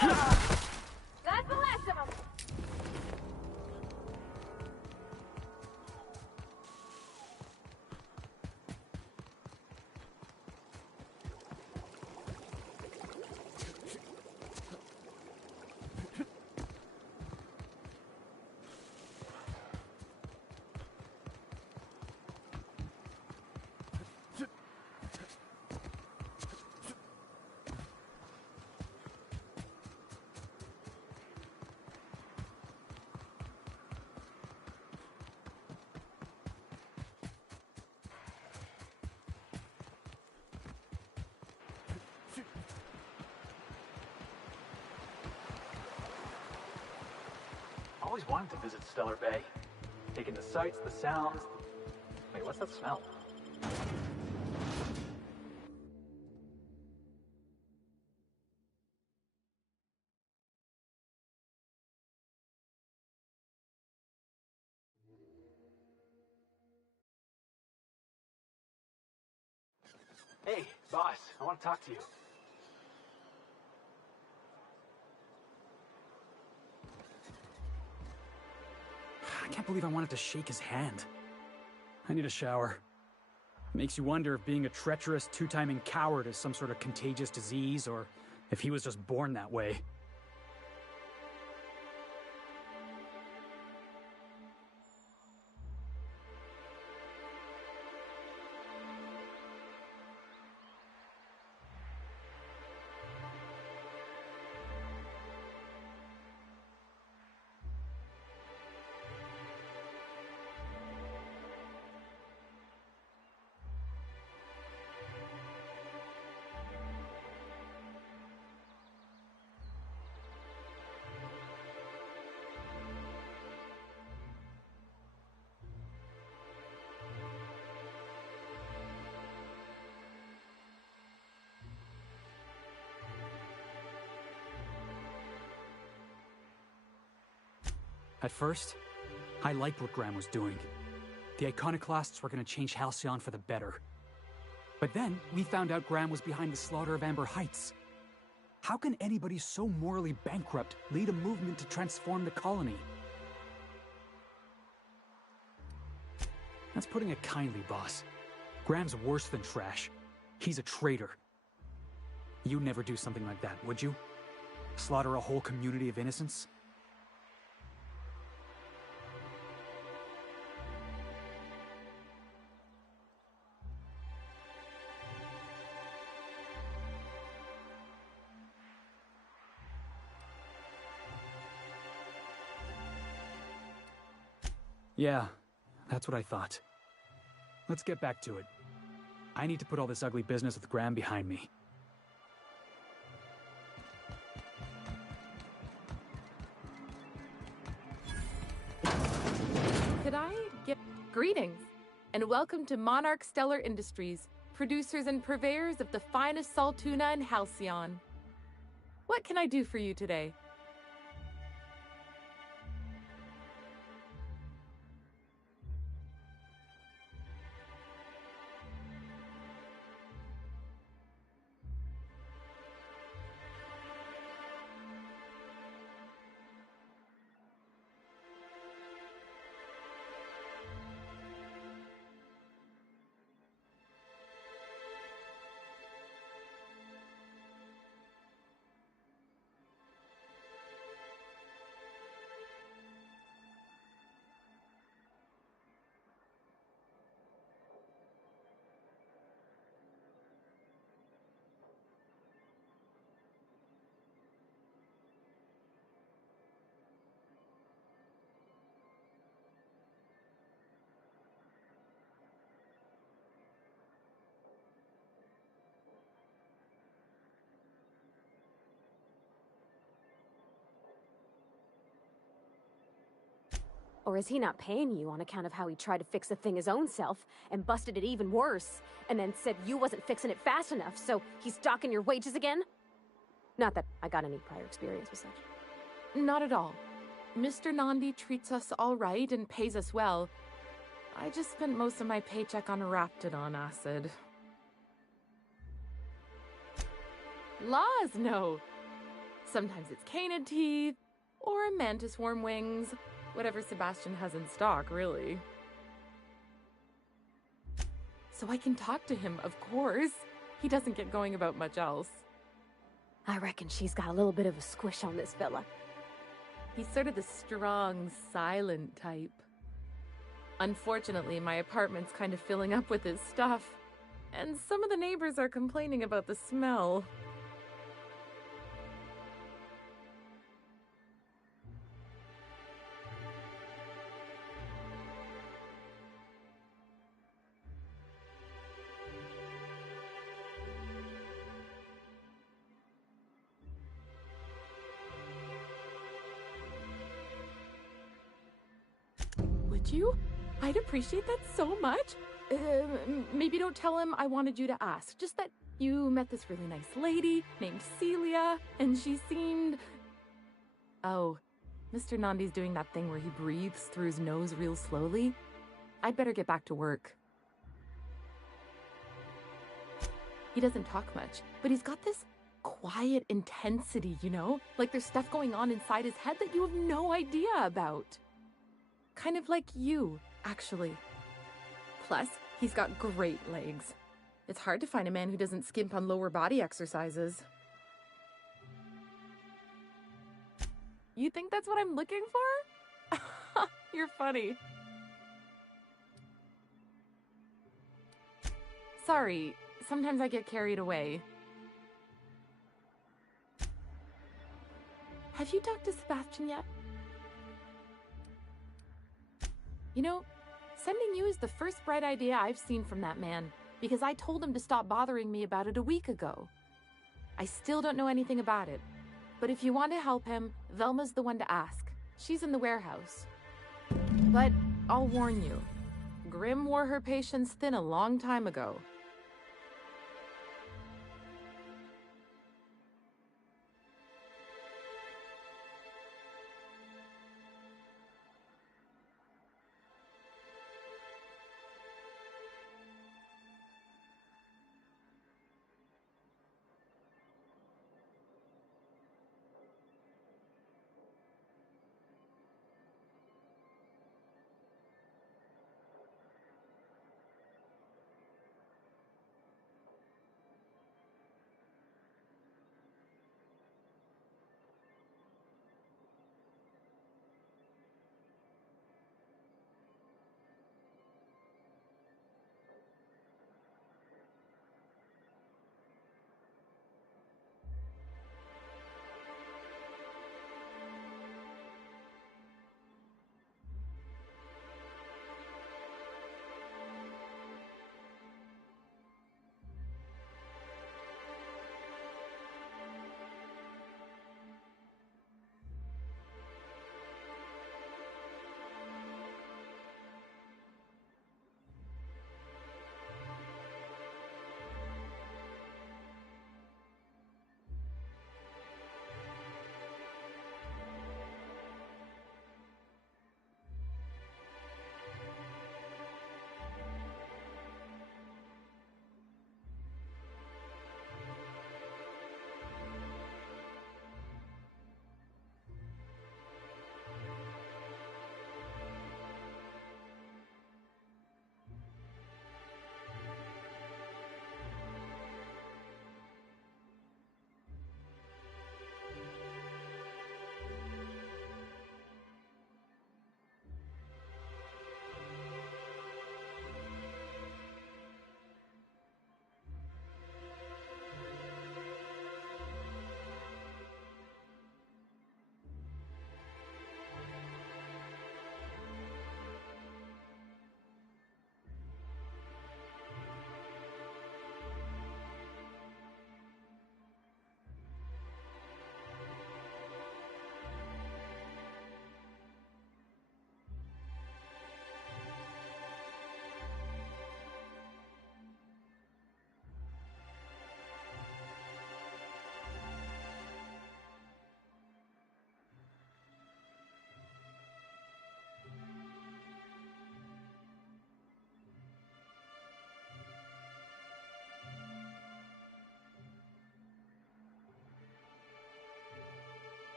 That's the last of them! Always wanted to visit Stellar Bay. Taking the sights, the sounds. Wait, what's that smell? Hey, boss, I want to talk to you. I can't believe I wanted to shake his hand. I need a shower. Makes you wonder if being a treacherous, two-timing coward is some sort of contagious disease, or if he was just born that way. At first, I liked what Graham was doing. The Iconoclasts were going to change Halcyon for the better. But then, we found out Graham was behind the slaughter of Amber Heights. How can anybody so morally bankrupt lead a movement to transform the colony? That's putting it kindly, boss. Graham's worse than trash. He's a traitor. You'd never do something like that, would you? Slaughter a whole community of innocents? Yeah, that's what I thought. Let's get back to it. I need to put all this ugly business with Graham behind me. Could I get greetings and welcome to Monarch Stellar Industries, producers and purveyors of the finest salt tuna in Halcyon. What can I do for you today? Or is he not paying you on account of how he tried to fix the thing his own self and busted it even worse, and then said you wasn't fixing it fast enough, so he's docking your wages again? Not that I got any prior experience with such. Not at all. Mr. Nandi treats us all right and pays us well. I just spent most of my paycheck on Raptidon acid. Laws, no. Sometimes it's canid teeth, or a mantis worm wings. Whatever Sebastian has in stock, really. So I can talk to him, of course. He doesn't get going about much else. I reckon she's got a little bit of a squish on this fella. He's sort of the strong, silent type. Unfortunately, my apartment's kind of filling up with his stuff, and some of the neighbors are complaining about the smell. Would you? I'd appreciate that so much. Maybe don't tell him I wanted you to ask. Just that you met this really nice lady named Celia, and she seemed... Oh, Mr. Nandi's doing that thing where he breathes through his nose real slowly. I'd better get back to work. He doesn't talk much, but he's got this quiet intensity, you know? Like there's stuff going on inside his head that you have no idea about. Kind of like you, actually. Plus, he's got great legs. It's hard to find a man who doesn't skimp on lower body exercises. You think that's what I'm looking for? You're funny. Sorry, sometimes I get carried away. Have you talked to Sebastian yet? You know, sending you is the first bright idea I've seen from that man, because I told him to stop bothering me about it a week ago. I still don't know anything about it, but if you want to help him, Velma's the one to ask. She's in the warehouse. But I'll warn you, Grim wore her patience thin a long time ago.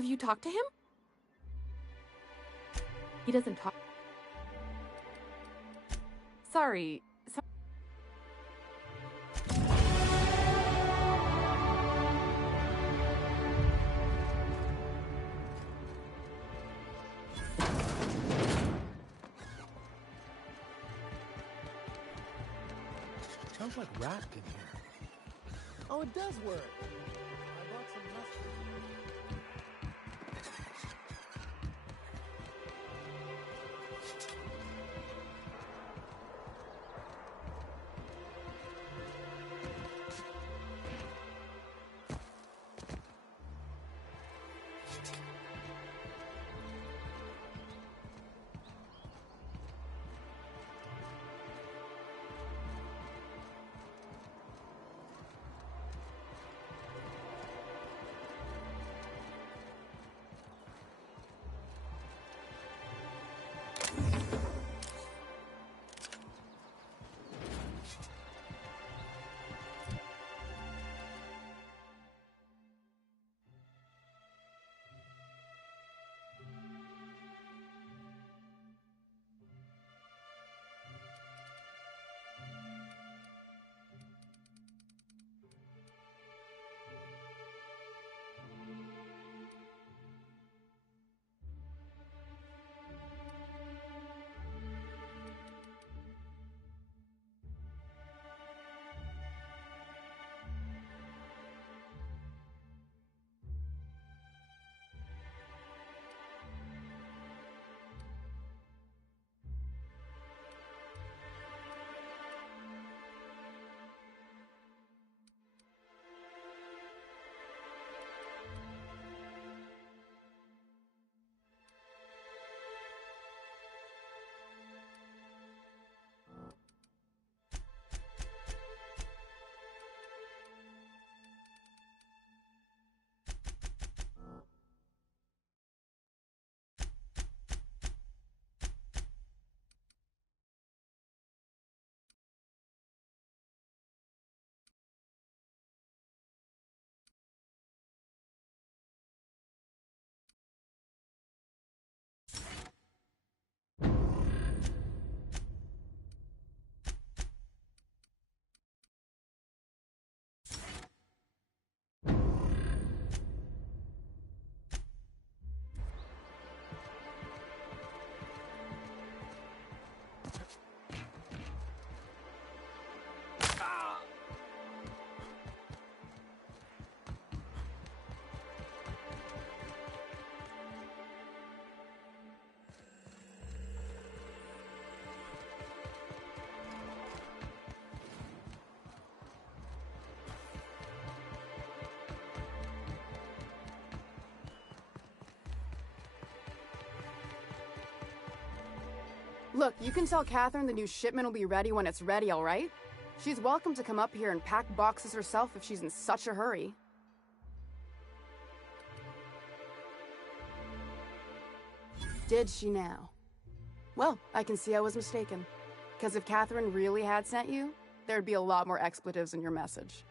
Have you talked to him? He doesn't talk. Sorry. Sounds like wrapped in here. Oh, it does work. I bought some mustard. Look, you can tell Catherine the new shipment will be ready when it's ready, all right? She's welcome to come up here and pack boxes herself if she's in such a hurry. Did she now? Well, I can see I was mistaken. Because if Catherine really had sent you, there'd be a lot more expletives in your message.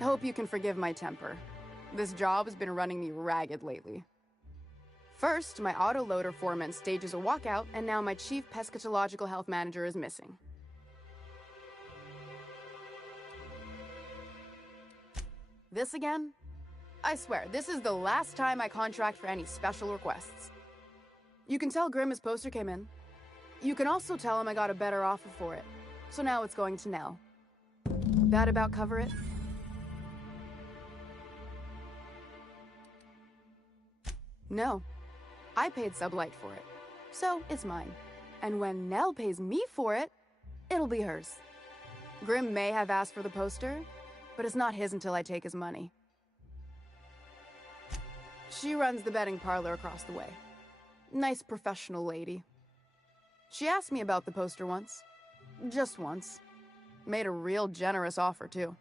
I hope you can forgive my temper. This job has been running me ragged lately. First, my autoloader foreman stages a walkout, and now my chief pescatological health manager is missing. This again? I swear, this is the last time I contract for any special requests. You can tell Grimm his poster came in. You can also tell him I got a better offer for it. So now it's going to Nell. That about cover it? No. I paid Sublight for it. So it's mine. And when Nell pays me for it, it'll be hers. Grimm may have asked for the poster, but it's not his until I take his money. She runs the betting parlor across the way. Nice professional lady. She asked me about the poster once. Just once. Made a real generous offer, too.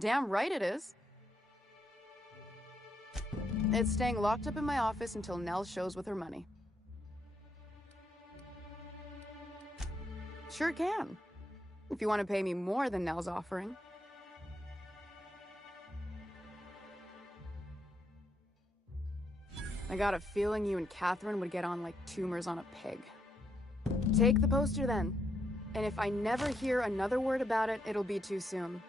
Damn right it is. It's staying locked up in my office until Nell shows with her money. Sure can. If you want to pay me more than Nell's offering. I got a feeling you and Catherine would get on like tumors on a pig. Take the poster then. And if I never hear another word about it, it'll be too soon.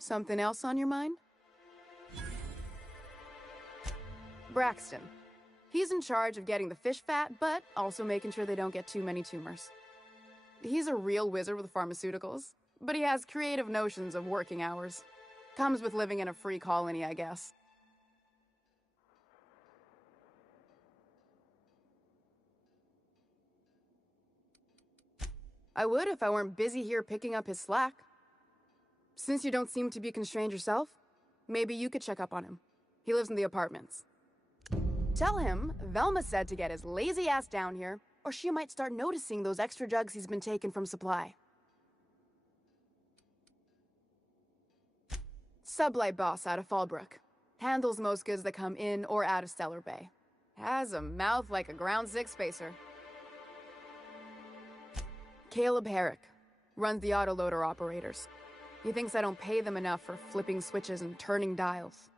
Something else on your mind? Braxton. He's in charge of getting the fish fat, but also making sure they don't get too many tumors. He's a real wizard with pharmaceuticals, but he has creative notions of working hours. Comes with living in a free colony, I guess. I would if I weren't busy here picking up his slack. Since you don't seem to be constrained yourself, maybe you could check up on him. He lives in the apartments. Tell him Velma said to get his lazy ass down here, or she might start noticing those extra drugs he's been taking from supply. Sublight boss out of Fallbrook. Handles most goods that come in or out of Stellar Bay. Has a mouth like a ground six spacer. Caleb Herrick. Runs the autoloader operators. He thinks I don't pay them enough for flipping switches and turning dials.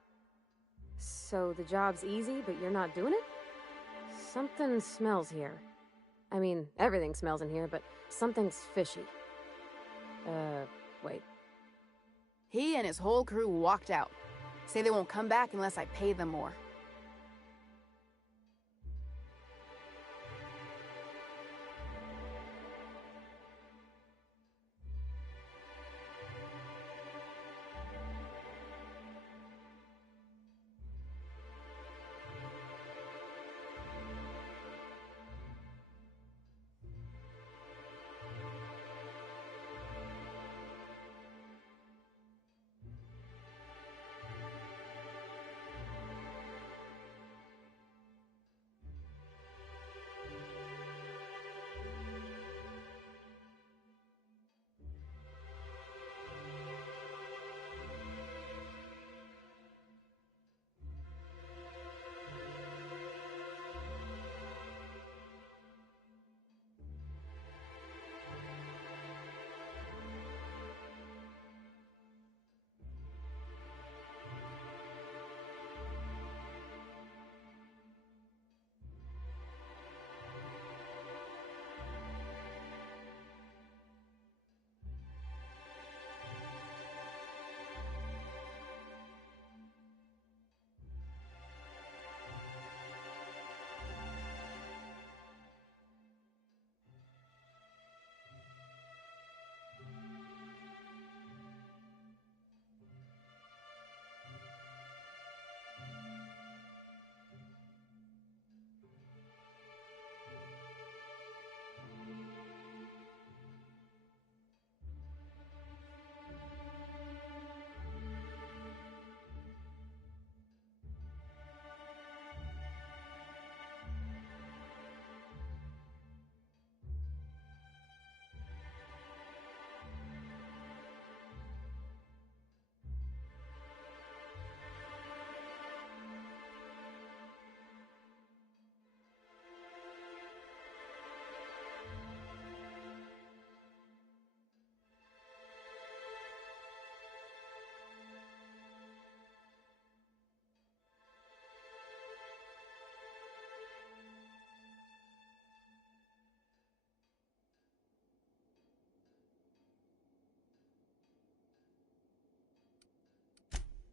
So the job's easy, but you're not doing it? Something smells here. I mean, everything smells in here, but something's fishy. Wait. He and his whole crew walked out. Say they won't come back unless I pay them more.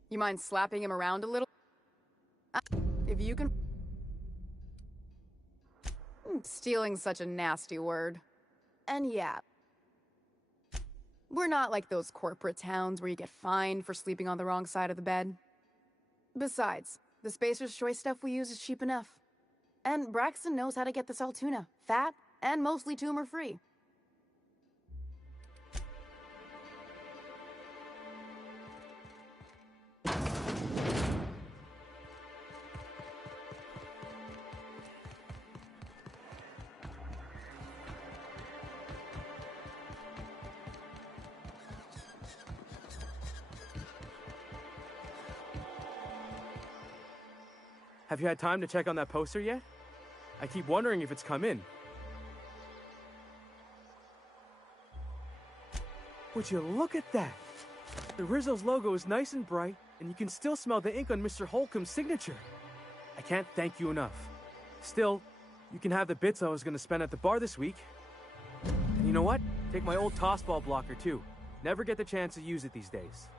You mind slapping him around a little? If you can... Stealing's such a nasty word. And yeah. We're not like those corporate towns where you get fined for sleeping on the wrong side of the bed. Besides, the Spacer's Choice stuff we use is cheap enough. And Braxton knows how to get the Saltuna, fat, and mostly tumor-free. Have you had time to check on that poster yet? I keep wondering if it's come in. Would you look at that? The Rizzo's logo is nice and bright, and you can still smell the ink on Mr. Holcomb's signature. I can't thank you enough. Still, you can have the bits I was gonna spend at the bar this week. And you know what? Take my old tossball blocker too. Never get the chance to use it these days.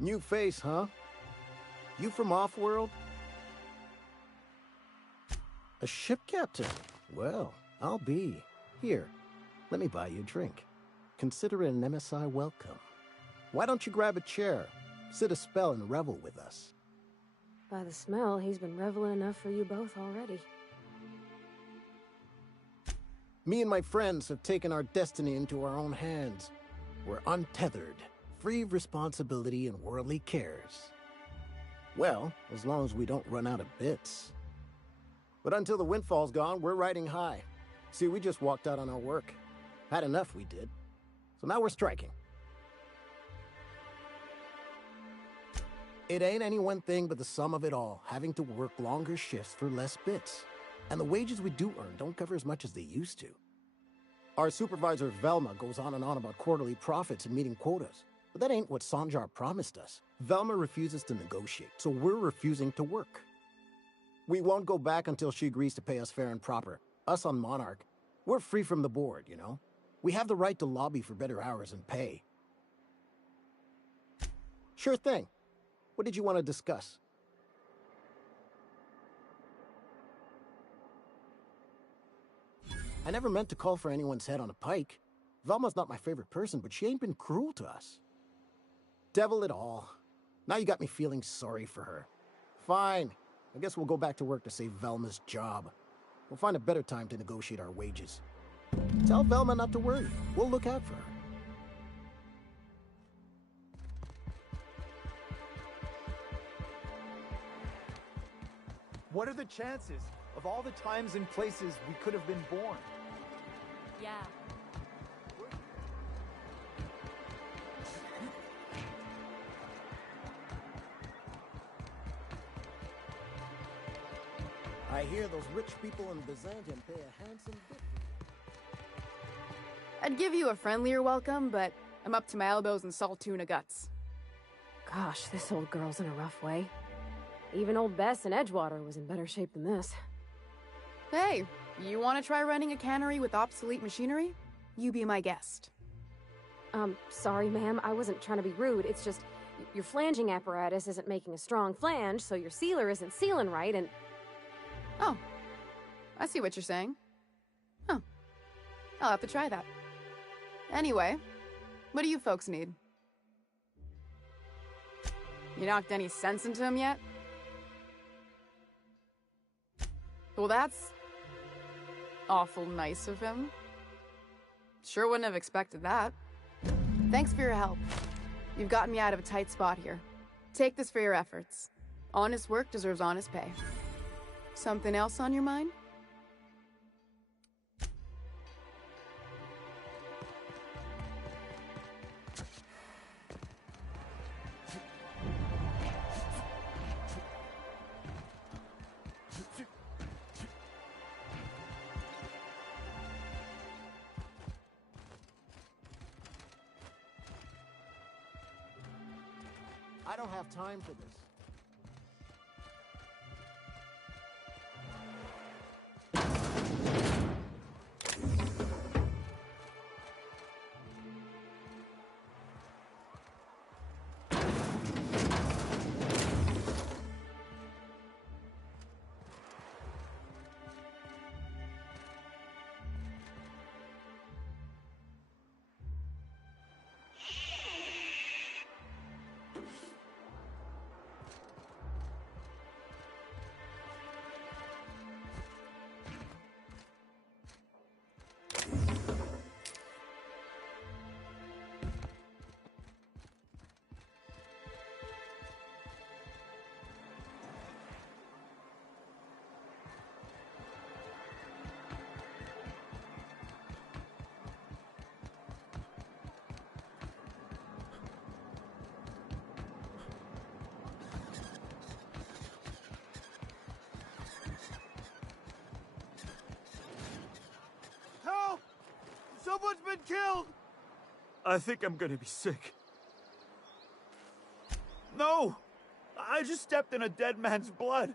New face, huh? You from Offworld? A ship captain? Well, I'll be. Here, let me buy you a drink. Consider it an MSI welcome. Why don't you grab a chair, sit a spell and revel with us? By the smell, he's been reveling enough for you both already. Me and my friends have taken our destiny into our own hands. We're untethered, free of responsibility and worldly cares. Well, as long as we don't run out of bits. But until the windfall's gone, we're riding high. See, we just walked out on our work. Had enough, we did. So now we're striking. It ain't any one thing but the sum of it all, having to work longer shifts for less bits. And the wages we do earn don't cover as much as they used to. Our supervisor, Velma, goes on and on about quarterly profits and meeting quotas. But that ain't what Sanjar promised us. Velma refuses to negotiate, so we're refusing to work. We won't go back until she agrees to pay us fair and proper. Us on Monarch, we're free from the board, you know? We have the right to lobby for better hours and pay. Sure thing. What did you want to discuss? I never meant to call for anyone's head on a pike. Velma's not my favorite person, but she ain't been cruel to us. Devil it all. Now you got me feeling sorry for her. Fine. I guess we'll go back to work to save Velma's job. We'll find a better time to negotiate our wages. Tell Velma not to worry. We'll look out for her. What are the chances of all the times and places we could have been born? Yeah. I hear those rich people in Byzantium pay a handsome bit. I'd give you a friendlier welcome, but I'm up to my elbows in salt tuna guts. Gosh, this old girl's in a rough way. Even old Bess in Edgewater was in better shape than this. Hey, you want to try running a cannery with obsolete machinery? You be my guest. Sorry, ma'am. I wasn't trying to be rude. It's just, your flanging apparatus isn't making a strong flange, so your sealer isn't sealing right, and... Oh, I see what you're saying. Huh. I'll have to try that. Anyway, what do you folks need? You knocked any sense into him yet? Well, that's awful nice of him. Sure wouldn't have expected that. Thanks for your help. You've gotten me out of a tight spot here. Take this for your efforts. Honest work deserves honest pay. Something else on your mind? I don't have time for this. Someone's been killed! I think I'm gonna be sick. No! I just stepped in a dead man's blood.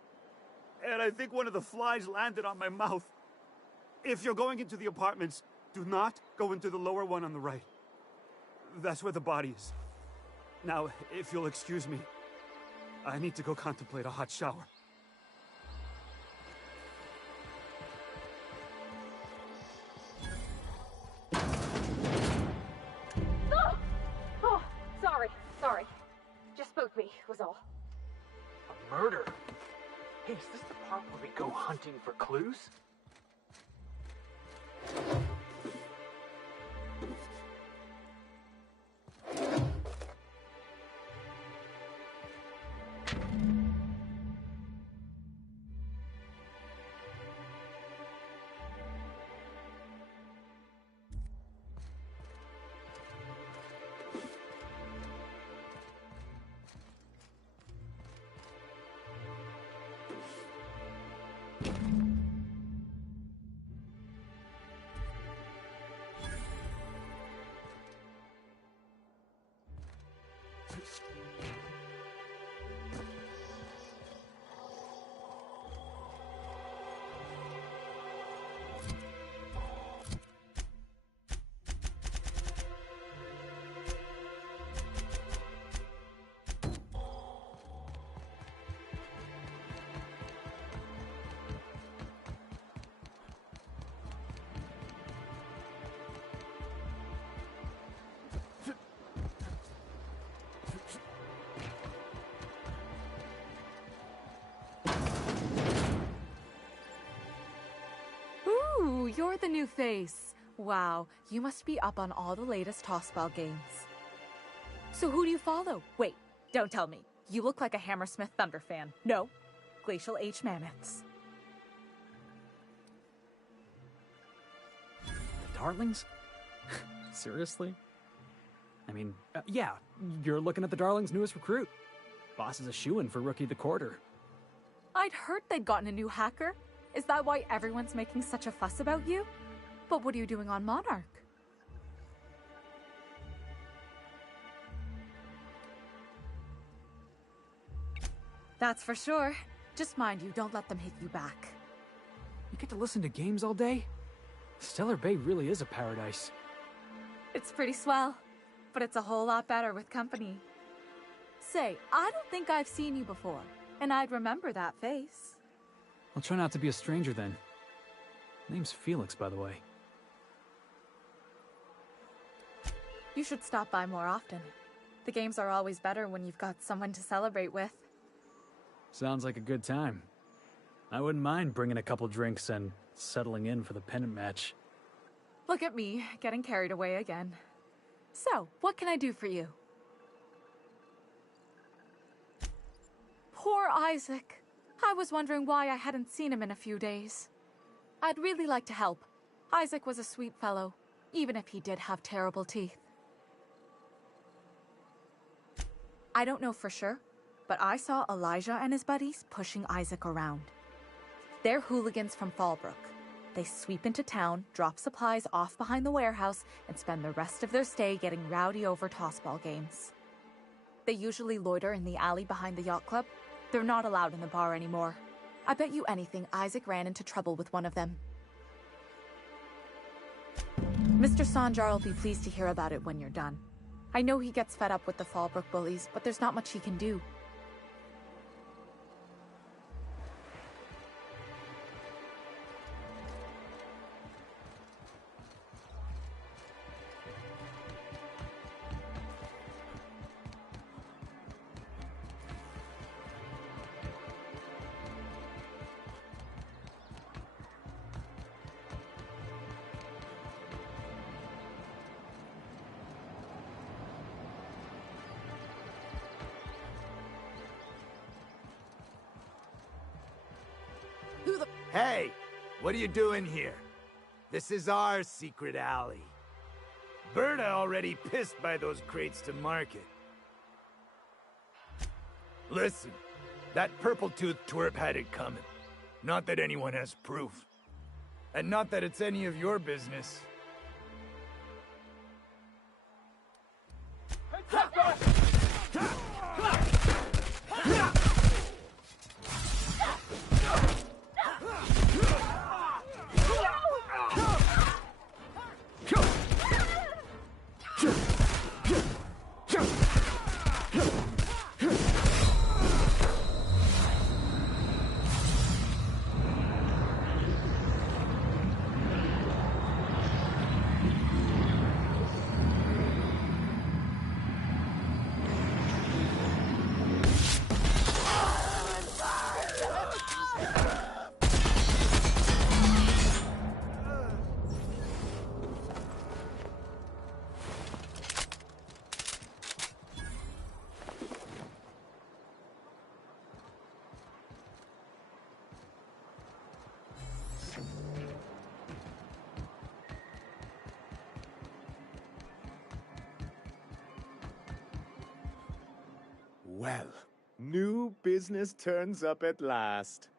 And I think one of the flies landed on my mouth. If you're going into the apartments, do not go into the lower one on the right. That's where the body is. Now, if you'll excuse me, I need to go contemplate a hot shower. Oh! Oh, sorry. Just spooked me, was all. A murder? Hey, is this the part where we go hunting for clues? Ooh, you're the new face. Wow, you must be up on all the latest tossball games. So who do you follow? Wait, don't tell me. You look like a Hammersmith Thunder fan. No, Glacial H Mammoths. Darlings? Seriously? I mean, yeah, you're looking at the Darlings' newest recruit. Boss is a shoo-in for Rookie of the Quarter. I'd heard they'd gotten a new hacker. Is that why everyone's making such a fuss about you? But what are you doing on Monarch? That's for sure. Just mind you, don't let them hit you back. You get to listen to games all day? Stellar Bay really is a paradise. It's pretty swell, but it's a whole lot better with company. Say, I don't think I've seen you before, and I'd remember that face. I'll try not to be a stranger then. Name's Felix, by the way. You should stop by more often. The games are always better when you've got someone to celebrate with. Sounds like a good time. I wouldn't mind bringing a couple drinks and settling in for the pennant match. Look at me, getting carried away again. So, what can I do for you? Poor Isaac. I was wondering why I hadn't seen him in a few days. I'd really like to help. Isaac was a sweet fellow, even if he did have terrible teeth. I don't know for sure, but I saw Elijah and his buddies pushing Isaac around. They're hooligans from Fallbrook. They sweep into town, drop supplies off behind the warehouse, and spend the rest of their stay getting rowdy over tossball games. They usually loiter in the alley behind the yacht club. They're not allowed in the bar anymore. I bet you anything Isaac ran into trouble with one of them. Mr. Sanjar will be pleased to hear about it when you're done. I know he gets fed up with the Fallbrook bullies, but there's not much he can do. Hey, what are you doing here? This is our secret alley. Berta already pissed by those crates to market. Listen, that purple-toothed twerp had it coming. Not that anyone has proof. And not that it's any of your business. Well, new business turns up at last.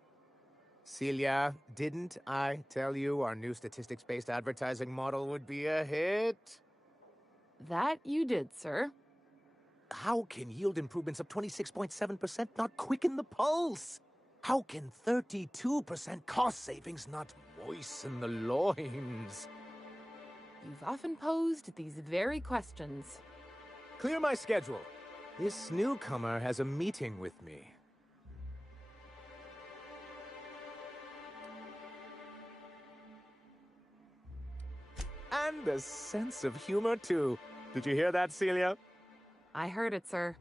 Celia, didn't I tell you our new statistics-based advertising model would be a hit? That you did, sir. How can yield improvements of 26.7% not quicken the pulse? How can 32% cost savings not moisten the loins? You've often posed these very questions. Clear my schedule. This newcomer has a meeting with me. And a sense of humor, too. Did you hear that, Celia? I heard it, sir.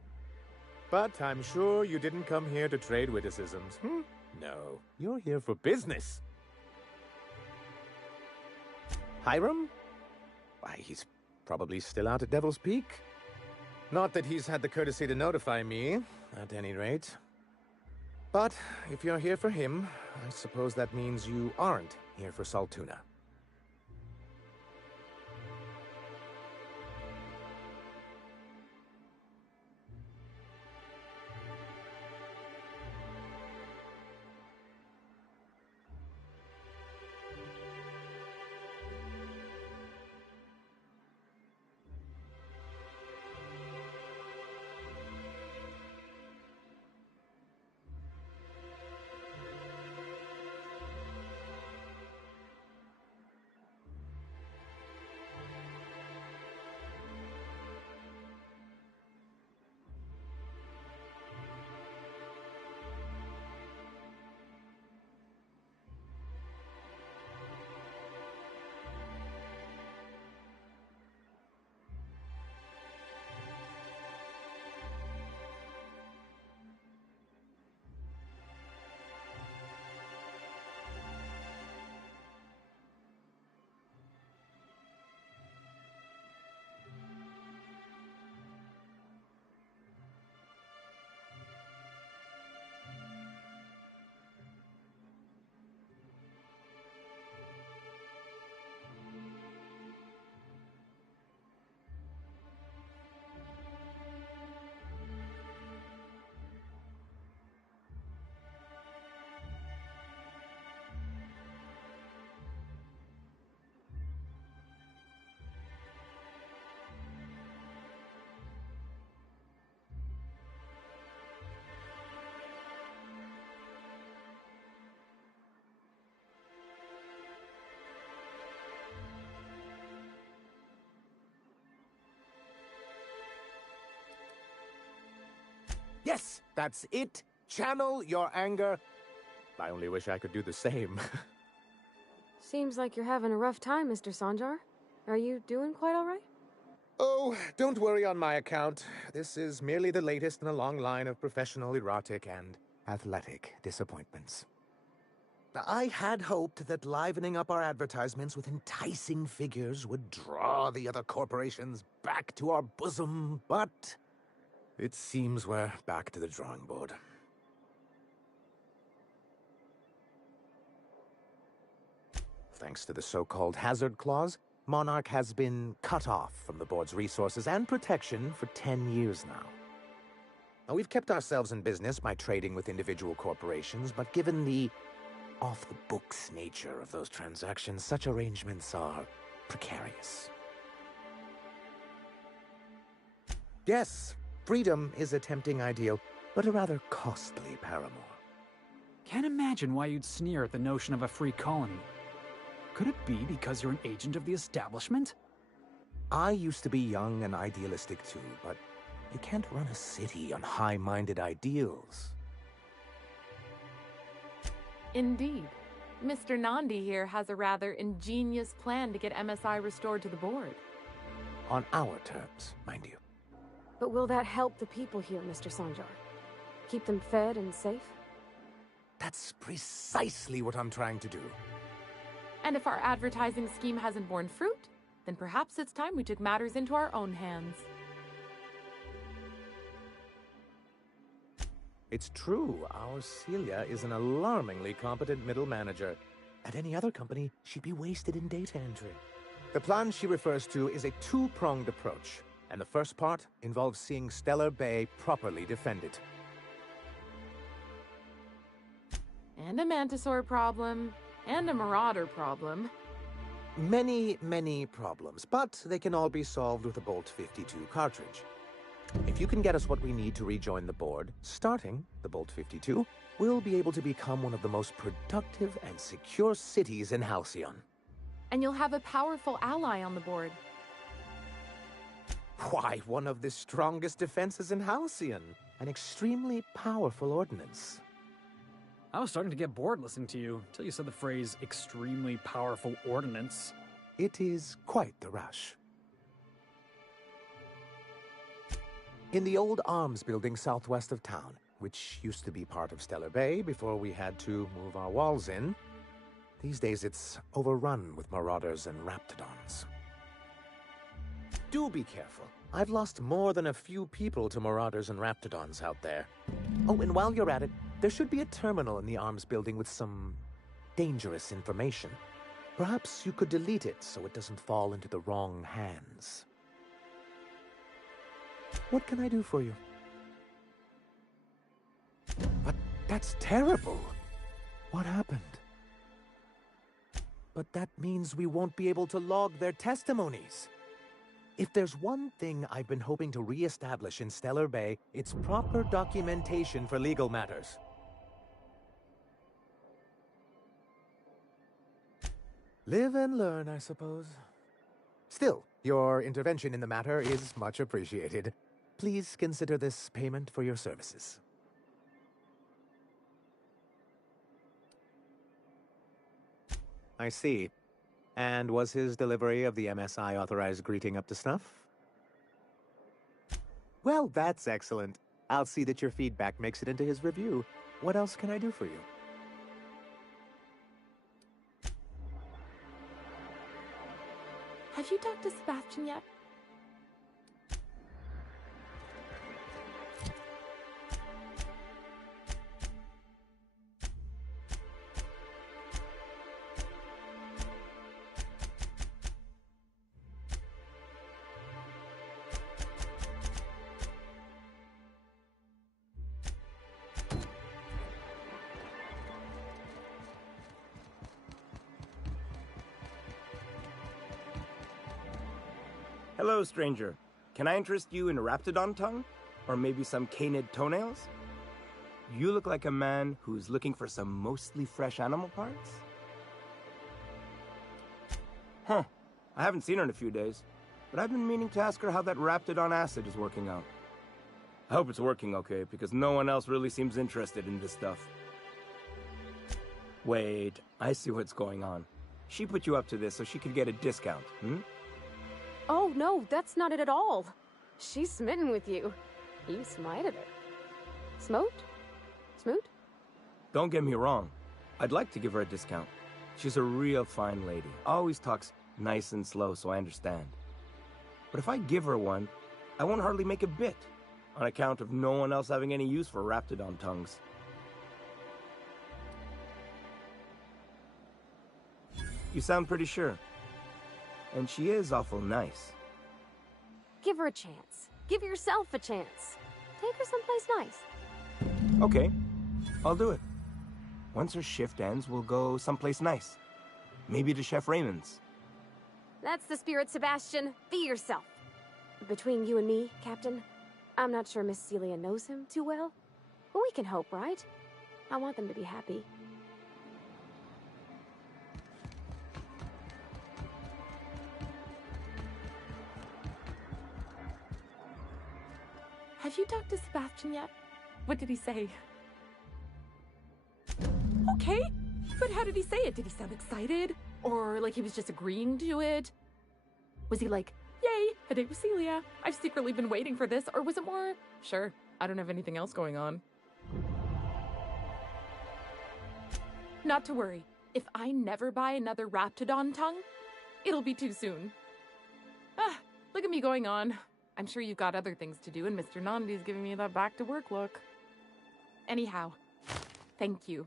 But I'm sure you didn't come here to trade witticisms. No, you're here for business. Hiram? Why, he's probably still out at Devil's Peak. Not that he's had the courtesy to notify me, at any rate. But if you're here for him, I suppose that means you aren't here for Saltuna. Yes, that's it. Channel your anger. I only wish I could do the same. Seems like you're having a rough time, Mr. Sanjar. Are you doing quite all right? Oh, don't worry on my account. This is merely the latest in a long line of professional, erotic, and athletic disappointments. I had hoped that livening up our advertisements with enticing figures would draw the other corporations back to our bosom, but it seems we're back to the drawing board. Thanks to the so-called hazard clause, Monarch has been cut off from the board's resources and protection for 10 years now. Now, we've kept ourselves in business by trading with individual corporations, but given the off-the-books nature of those transactions, such arrangements are precarious. Yes, freedom is a tempting ideal, but a rather costly paramour. Can't imagine why you'd sneer at the notion of a free colony. Could it be because you're an agent of the establishment? I used to be young and idealistic too, but you can't run a city on high-minded ideals. Indeed. Mr. Nandi here has a rather ingenious plan to get MSI restored to the board. On our terms, mind you. But will that help the people here, Mr. Sanjar? Keep them fed and safe? That's precisely what I'm trying to do. And if our advertising scheme hasn't borne fruit, then perhaps it's time we took matters into our own hands. It's true, our Celia is an alarmingly competent middle manager. At any other company, she'd be wasted in data entry. The plan she refers to is a two-pronged approach. And the first part involves seeing Stellar Bay properly defended. And a Mantisaur problem. And a Marauder problem. Many, many problems, but they can all be solved with a Bolt 52 cartridge. If you can get us what we need to rejoin the board, starting the Bolt 52, we'll be able to become one of the most productive and secure cities in Halcyon. And you'll have a powerful ally on the board. Why, one of the strongest defenses in Halcyon. An extremely powerful ordnance. I was starting to get bored listening to you until you said the phrase extremely powerful ordnance. It is quite the rush. In the old arms building southwest of town, which used to be part of Stellar Bay before we had to move our walls in, these days it's overrun with marauders and raptidons. Do be careful. I've lost more than a few people to marauders and raptidons out there. Oh, and while you're at it, there should be a terminal in the arms building with some dangerous information. Perhaps you could delete it so it doesn't fall into the wrong hands. What can I do for you? But that's terrible. What happened? But that means we won't be able to log their testimonies. If there's one thing I've been hoping to re-establish in Stellar Bay, it's proper documentation for legal matters. Live and learn, I suppose. Still, your intervention in the matter is much appreciated. Please consider this payment for your services. I see. And was his delivery of the MSI authorized greeting up to snuff? Well, that's excellent. I'll see that your feedback makes it into his review. What else can I do for you? Have you talked to Sebastian yet? Hello, stranger. Can I interest you in a Raptidon tongue? Or maybe some canid toenails? You look like a man who's looking for some mostly fresh animal parts? Huh. I haven't seen her in a few days, but I've been meaning to ask her how that Raptidon acid is working out. I hope it's working okay, because no one else really seems interested in this stuff. Wait, I see what's going on. She put you up to this so she could get a discount, hmm? Oh, no, that's not it at all. She's smitten with you. You smited her. Smote? Smoot? Don't get me wrong. I'd like to give her a discount. She's a real fine lady. Always talks nice and slow, so I understand. But if I give her one, I won't hardly make a bit, on account of no one else having any use for Raptidon tongues. You sound pretty sure. And she is awful nice. Give her a chance. Give yourself a chance. Take her someplace nice. Okay, I'll do it. Once her shift ends, we'll go someplace nice. Maybe to Chef Raymond's. That's the spirit, Sebastian. Be yourself. Between you and me, Captain, I'm not sure Miss Celia knows him too well. But we can hope, right? I want them to be happy. Have you talked to Sebastian yet? What did he say? Okay, but how did he say it? Did he sound excited? Or like he was just agreeing to it? Was he like, yay, a date with Celia. I've secretly been waiting for this. Or was it more, sure, I don't have anything else going on. Not to worry. If I never buy another Raptidon tongue, it'll be too soon. Ah, look at me going on. I'm sure you've got other things to do, and Mr. Nandi's giving me that back-to-work look. Anyhow, thank you.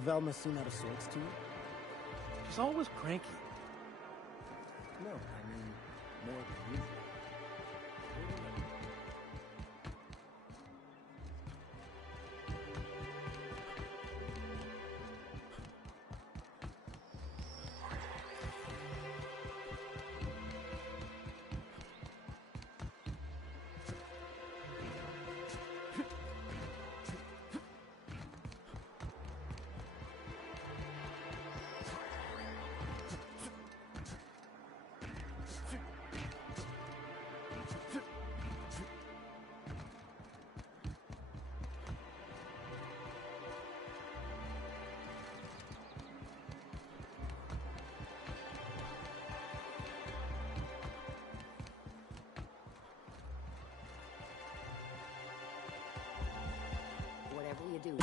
Velma seem out of sorts to you? She's always cranky. No, I mean more than usual. Whatever you do, you'll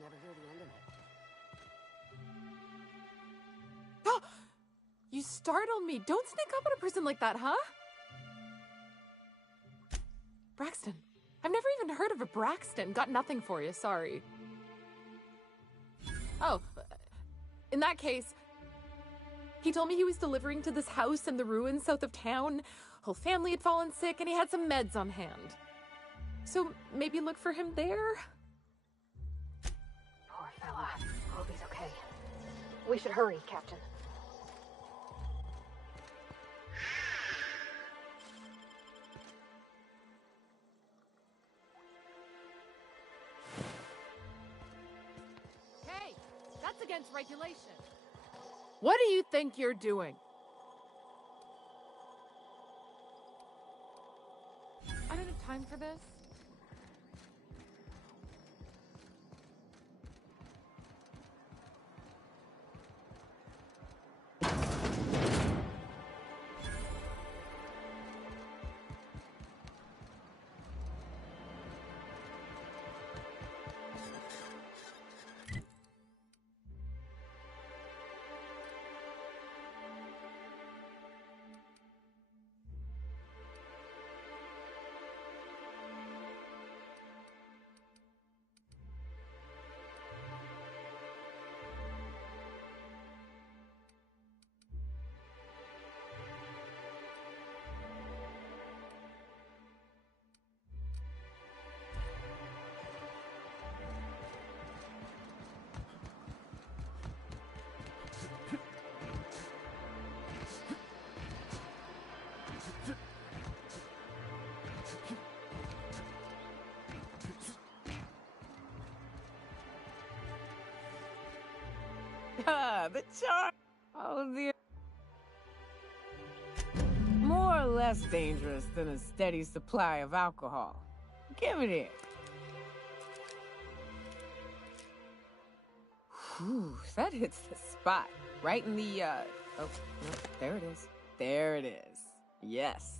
never hear the end of it. Oh, you startled me. Don't sneak up on a person like that, huh? Braxton. I've never even heard of a Braxton. Got nothing for you, sorry. Oh, in that case, he told me he was delivering to this house in the ruins south of town. Whole family had fallen sick and he had some meds on hand. So maybe look for him there? Poor fella. Hope he's okay. We should hurry, Captain. Hey, that's against regulation. What do you think you're doing? I don't have time for this. Ah, the charm. Oh, dear. More or less dangerous than a steady supply of alcohol. Give it here. Whew, that hits the spot. Right in the, oh, no, there it is. There it is. Yes.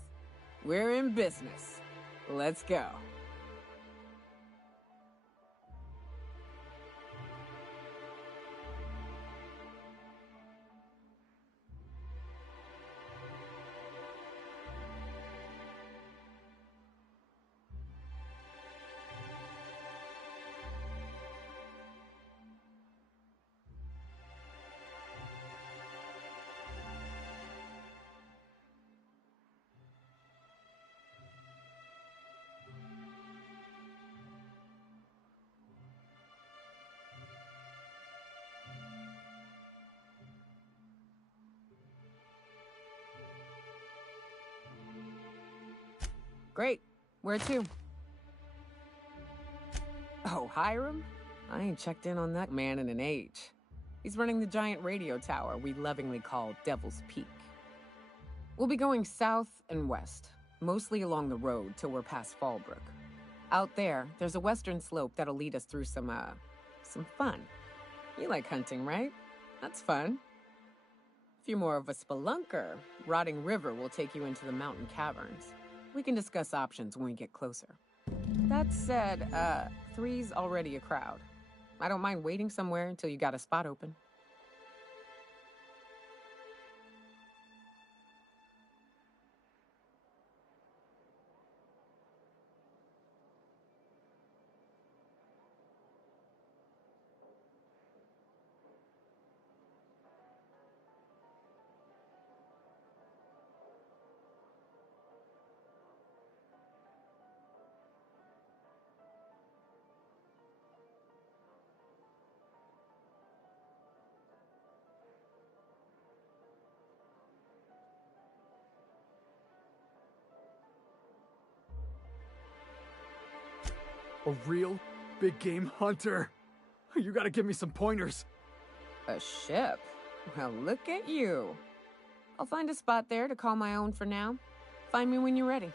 We're in business. Let's go. Great. Where to? Oh, Hiram? I ain't checked in on that man in an age. He's running the giant radio tower we lovingly call Devil's Peak. We'll be going south and west, mostly along the road till we're past Fallbrook. Out there, there's a western slope that'll lead us through some fun. You like hunting, right? That's fun. If you're more of a spelunker, Rotting River will take you into the mountain caverns. We can discuss options when we get closer. That said, 3's already a crowd. I don't mind waiting somewhere until you got a spot open. A real big game hunter. You gotta give me some pointers. A ship? Well, look at you. I'll find a spot there to call my own for now. Find me when you're ready.